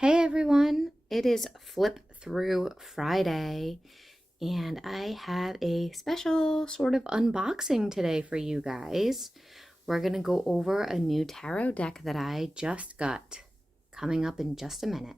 Hey everyone, it is Flip Through Friday, and I have a special sort of unboxing today for you guys. We're going to go over a new tarot deck that I just got coming up in just a minute.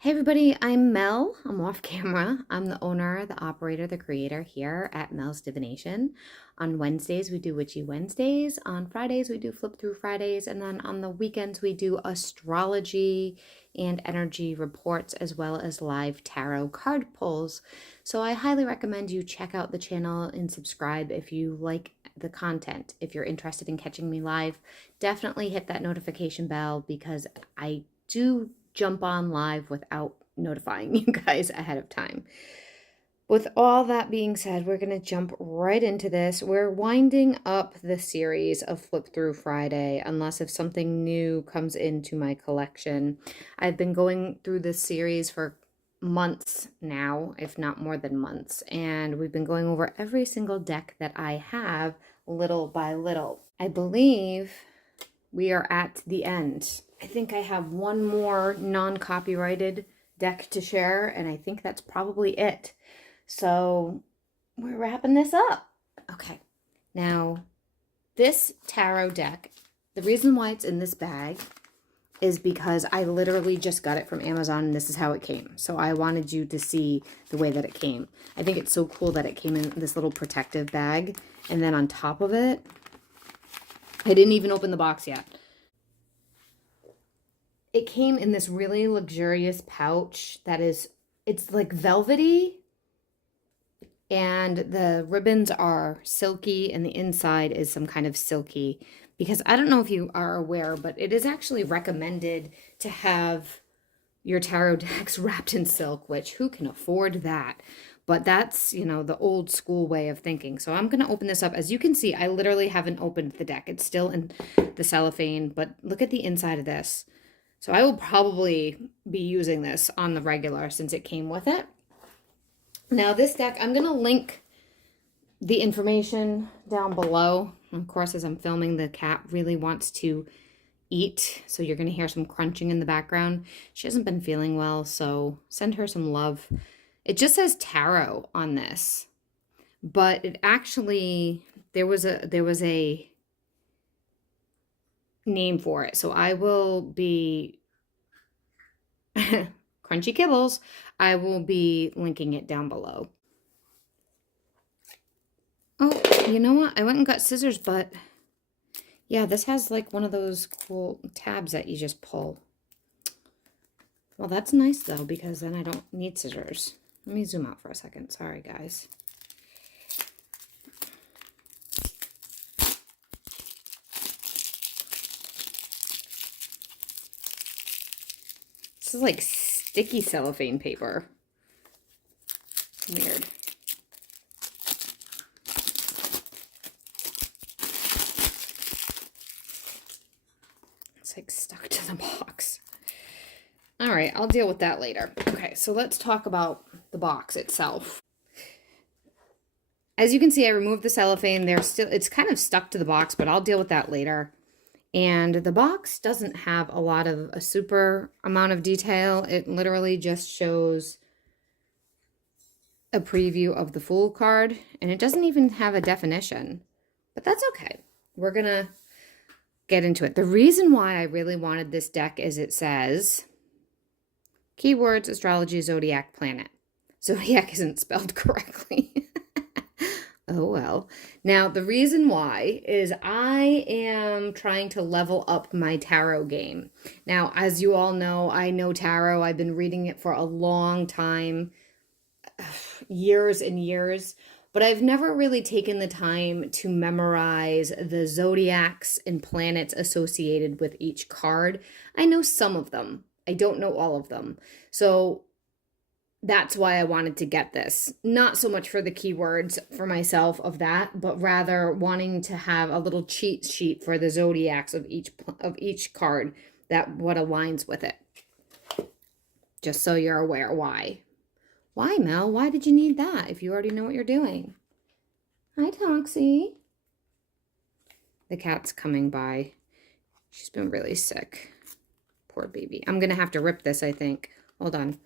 Hey everybody, I'm Mel. I'm off camera. I'm the owner, the operator, the creator here at Melsdivination. On Wednesdays, we do Witchy Wednesdays. On Fridays, we do Flip Through Fridays. And then on the weekends, we do astrology and energy reports, as well as live tarot card pulls. So I highly recommend you check out the channel and subscribe if you like the content. If you're interested in catching me live, definitely hit that notification bell because I do jump on live without notifying you guys ahead of time. With all that being said, we're going to jump right into this. We're winding up the series of Flip Through Friday, unless if something new comes into my collection. I've been going through this series for months now, if not more than months, and we've been going over every single deck that I have little by little. I believe we are at the end. I think I have one more non-copyrighted deck to share, and I think that's probably it. So we're wrapping this up. Okay, now this tarot deck, the reason why it's in this bag is because I literally just got it from Amazon and this is how it came. So I wanted you to see the way that it came. I think it's so cool that it came in this little protective bag, and then on top of it, I didn't even open the box yet. It came in this really luxurious pouch that is, it's like velvety, and the ribbons are silky and the inside is some kind of silky, because I don't know if you are aware, but it is actually recommended to have your tarot decks wrapped in silk, which who can afford that? But that's, you know, the old school way of thinking. So I'm going to open this up. As you can see, I literally haven't opened the deck. It's still in the cellophane, but look at the inside of this. So I will probably be using this on the regular since it came with it. Now this deck, I'm going to link the information down below. Of course, as I'm filming, the cat really wants to eat, so you're going to hear some crunching in the background. She hasn't been feeling well, so send her some love. It just says tarot on this, but it actually, there was a name for it. So I will be crunchy kibbles. I will be linking it down below. Oh, you know what? I went and got scissors, but yeah, this has like one of those cool tabs that you just pull. Well, that's nice though, because then I don't need scissors. Let me zoom out for a second. Sorry, guys. This is like sticky cellophane paper. Weird. It's like stuck to the box. All right, I'll deal with that later. Okay, so let's talk about the box itself. As you can see, I removed the cellophane. It's kind of stuck to the box, but I'll deal with that later. And the box doesn't have a lot of a super amount of detail. It literally just shows a preview of the Fool card, and it doesn't even have a definition, but that's okay. We're gonna get into it. The reason why I really wanted this deck is it says keywords, astrology, zodiac, planet. Zodiac isn't spelled correctly. Oh well. Now, the reason why is I am trying to level up my tarot game. Now, as you all know, I know tarot. I've been reading it for a long time, years and years, but I've never really taken the time to memorize the zodiacs and planets associated with each card. I know some of them. I don't know all of them. So that's why I wanted to get this. Not so much for the keywords for myself of that, but rather wanting to have a little cheat sheet for the zodiacs of each card what aligns with it. Just so you're aware why. Why, Mel? Why did you need that if you already know what you're doing? Hi, Toxie. The cat's coming by. She's been really sick. Poor baby. I'm going to have to rip this, I think. Hold on.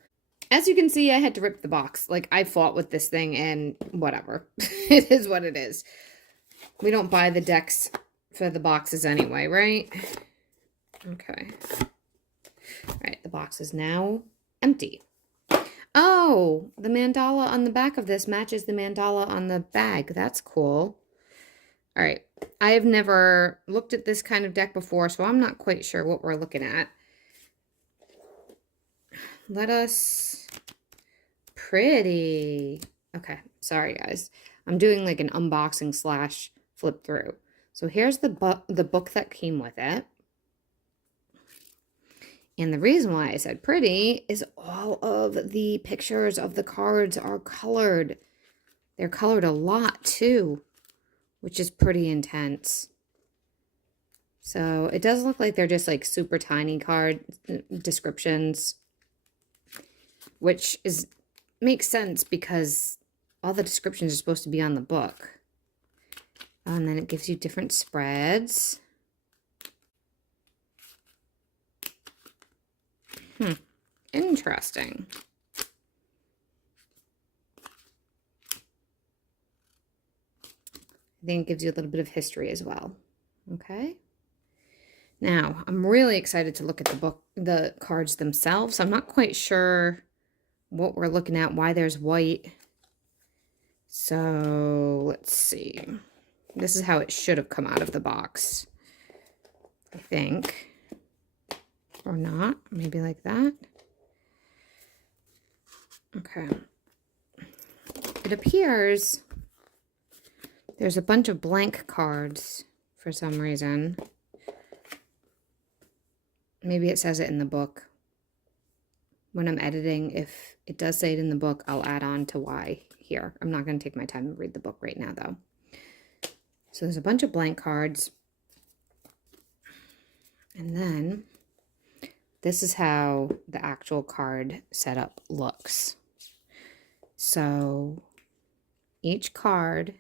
As you can see, I had to rip the box. Like, I fought with this thing and whatever. It is what it is. We don't buy the decks for the boxes anyway, right? Okay. All right, the box is now empty. Oh, the mandala on the back of this matches the mandala on the bag. That's cool. All right. I have never looked at this kind of deck before, so I'm not quite sure what we're looking at. Let us... Pretty. Okay. Sorry, guys. I'm doing like an unboxing / flip through. So here's the book that came with it. And the reason why I said pretty is all of the pictures of the cards are colored. They're colored a lot too, which is pretty intense. So it does look like they're just like super tiny card descriptions, which makes sense because all the descriptions are supposed to be on the book. And then it gives you different spreads. Interesting. I think it gives you a little bit of history as well. Okay. Now, I'm really excited to look at the cards themselves. I'm not quite sure what we're looking at, why there's white. So, let's see. This is how it should have come out of the box, I think. Or not. Maybe like that. Okay. It appears there's a bunch of blank cards for some reason. Maybe it says it in the book. When I'm editing, if it does say it in the book, I'll add on to why here. I'm not going to take my time to read the book right now, though. So there's a bunch of blank cards. And then this is how the actual card setup looks. So each card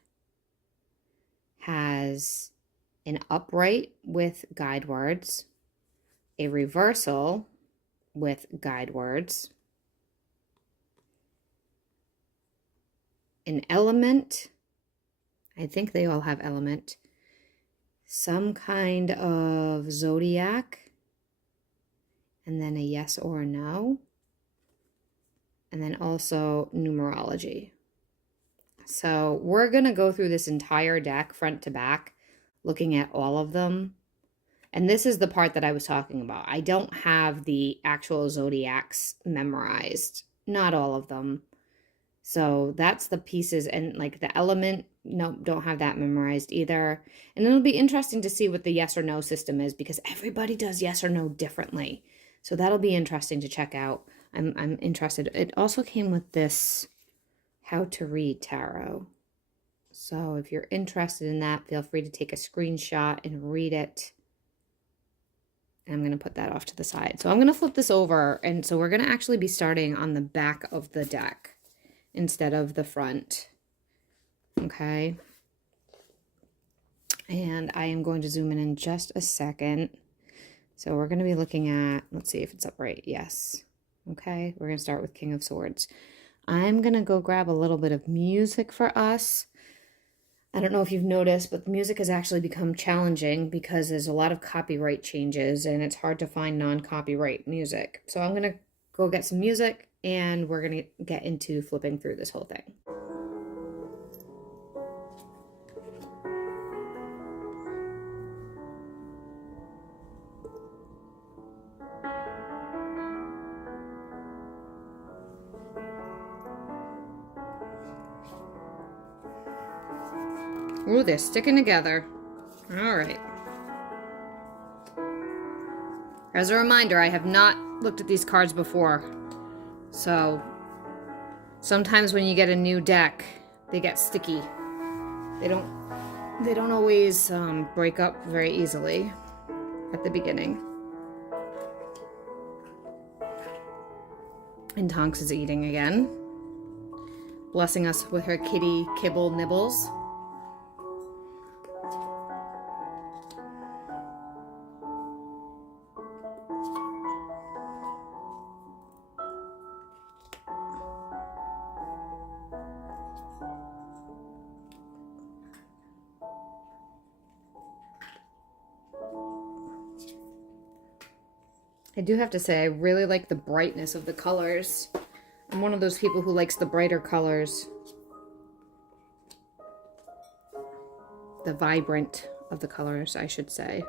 has an upright with guide words, a reversal with guide words, an element, I think they all have element, some kind of zodiac, and then a yes or a no, and then also numerology. So we're going to go through this entire deck front to back, looking at all of them. And this is the part that I was talking about. I don't have the actual zodiacs memorized. Not all of them. So that's the pieces. And like the element, nope, don't have that memorized either. And it'll be interesting to see what the yes or no system is because everybody does yes or no differently. So that'll be interesting to check out. I'm interested. It also came with this how to read tarot. So if you're interested in that, feel free to take a screenshot and read it. And I'm going to put that off to the side. So I'm going to flip this over. And so we're going to actually be starting on the back of the deck instead of the front. Okay. And I am going to zoom in just a second. So we're going to be looking at, let's see if it's upright. Yes. Okay. We're going to start with King of Swords. I'm going to go grab a little bit of music for us. I don't know if you've noticed, but the music has actually become challenging because there's a lot of copyright changes and it's hard to find non-copyright music. So I'm going to go get some music and we're going to get into flipping through this whole thing. Ooh, they're sticking together. All right. As a reminder, I have not looked at these cards before. So sometimes when you get a new deck, they get sticky. They don't always break up very easily at the beginning. And Tonks is eating again, blessing us with her kitty kibble nibbles. I do have to say, I really like the brightness of the colors. I'm one of those people who likes the brighter colors. The vibrant of the colors, I should say.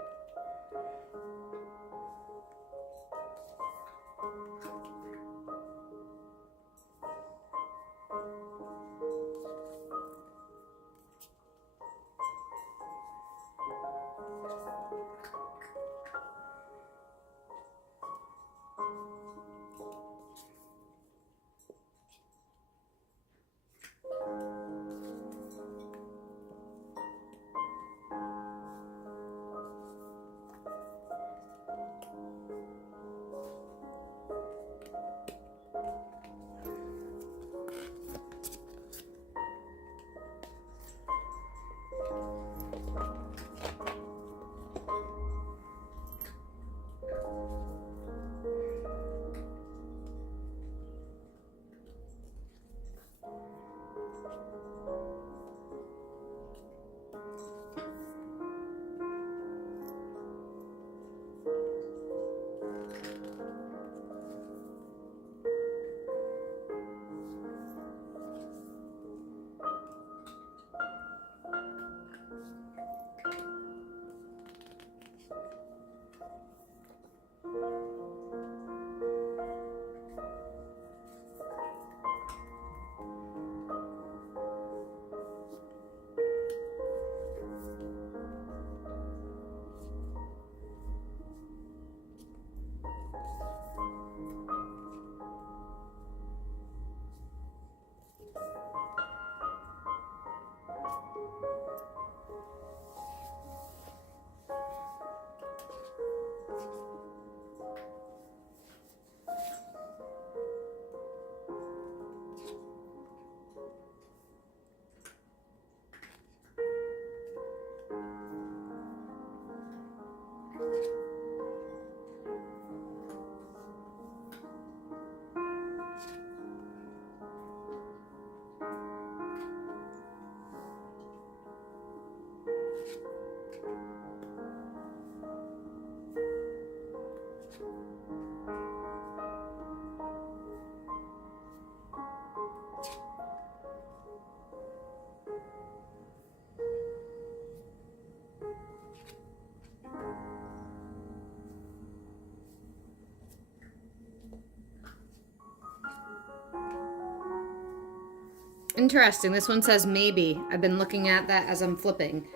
Interesting. This one says maybe. I've been looking at that as I'm flipping.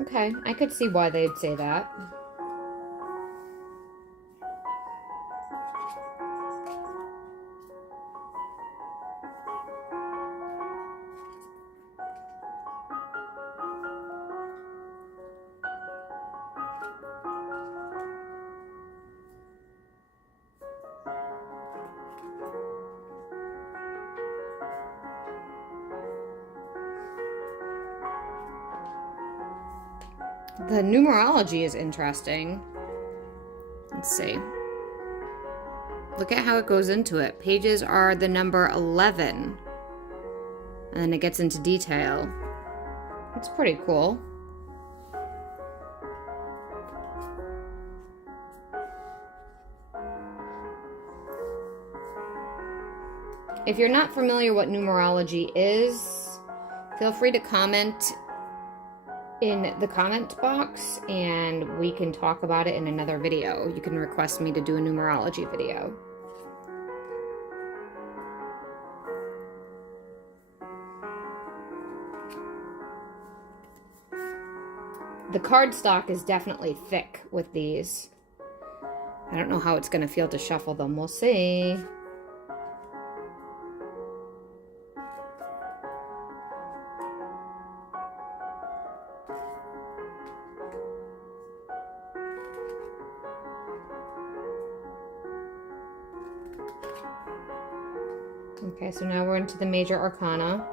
Okay, I could see why they'd say that. The numerology is interesting. Let's see. Look at how it goes into it. Pages are the number 11. And then it gets into detail. It's pretty cool. If you're not familiar what numerology is, feel free to comment in the comment box and we can talk about it in another video. You can request me to do a numerology video. The cardstock is definitely thick with these. I don't know how it's going to feel to shuffle them. We'll see. Okay, so now we're into the major arcana.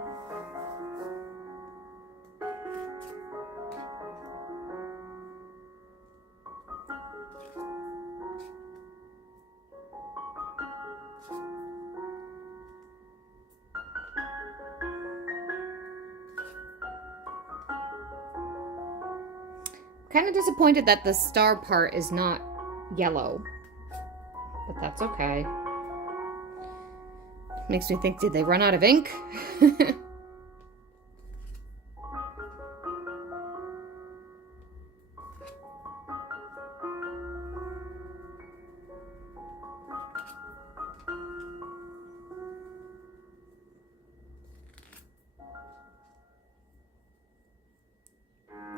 Kind of disappointed that the star part is not yellow, but that's okay. Makes me think, did they run out of ink?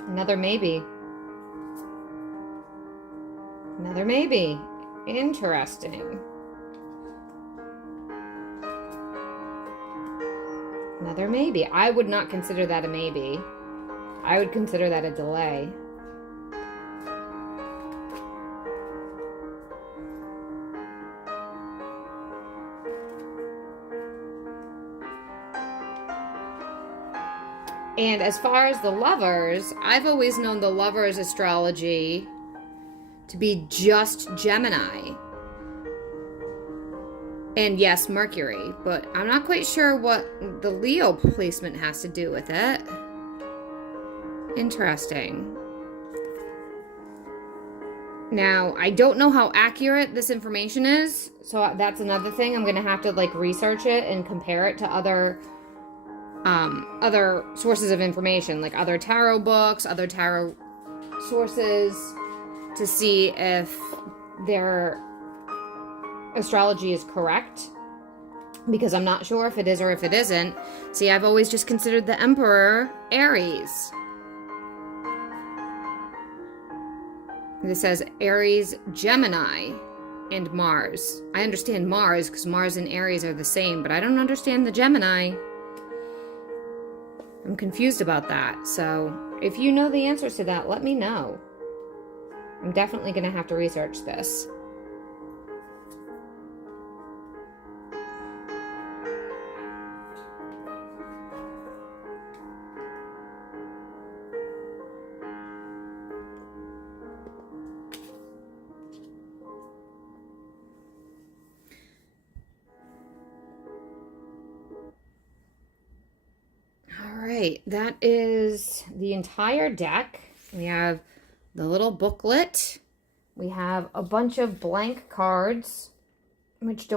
Another maybe. Another maybe. Interesting. Another maybe. I would not consider that a maybe. I would consider that a delay. And as far as the lovers, I've always known the lovers astrology to be just Gemini. And yes, Mercury, but I'm not quite sure what the Leo placement has to do with it. Interesting. Now, I don't know how accurate this information is, so that's another thing. I'm going to have to like research it and compare it to other sources of information, like other tarot books, other tarot sources, to see if their astrology is correct, because I'm not sure if it is or if it isn't. See, I've always just considered the Emperor Aries. This says Aries, Gemini, and Mars. I understand Mars because Mars and Aries are the same, but I don't understand the Gemini. I'm confused about that. So if you know the answers to that, let me know. I'm definitely going to have to research this. All right, that is the entire deck. We have the little booklet. We have a bunch of blank cards, which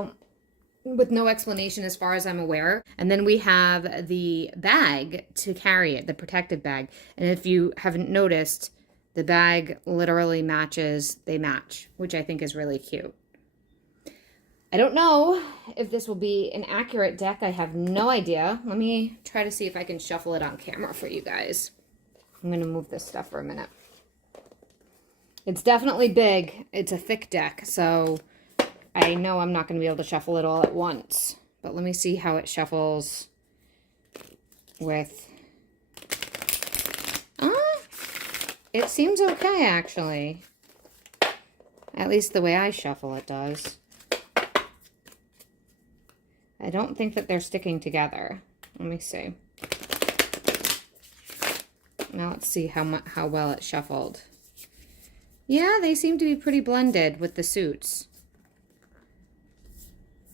with no explanation as far as I'm aware. And then we have the bag to carry it, the protective bag. And if you haven't noticed, the bag literally matches, they match, which I think is really cute. I don't know if this will be an accurate deck. I have no idea. Let me try to see if I can shuffle it on camera for you guys. I'm going to move this stuff for a minute. It's definitely big. It's a thick deck, so I know I'm not going to be able to shuffle it all at once. But let me see how it shuffles with... It seems okay, actually. At least the way I shuffle it does. I don't think that they're sticking together. Let me see. Now let's see how well it shuffled. Yeah, they seem to be pretty blended with the suits.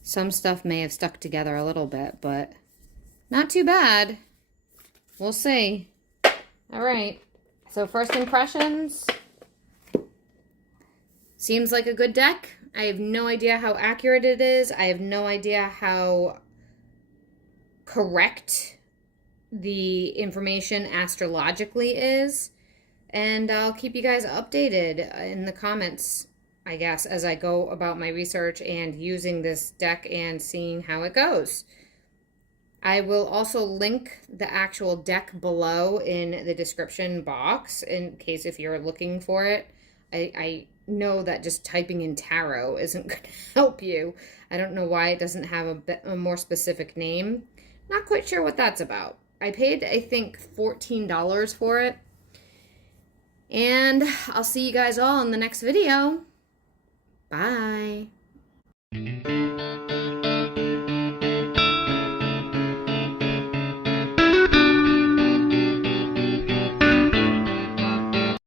Some stuff may have stuck together a little bit, but not too bad. We'll see. All right. So first impressions. Seems like a good deck. I have no idea how accurate it is. I have no idea how correct the information astrologically is. And I'll keep you guys updated in the comments, I guess, as I go about my research and using this deck and seeing how it goes. I will also link the actual deck below in the description box in case if you're looking for it. I know that just typing in tarot isn't going to help you. I don't know why it doesn't have a more specific name. Not quite sure what that's about. I paid, I think, $14 for it. And I'll see you guys all in the next video. Bye.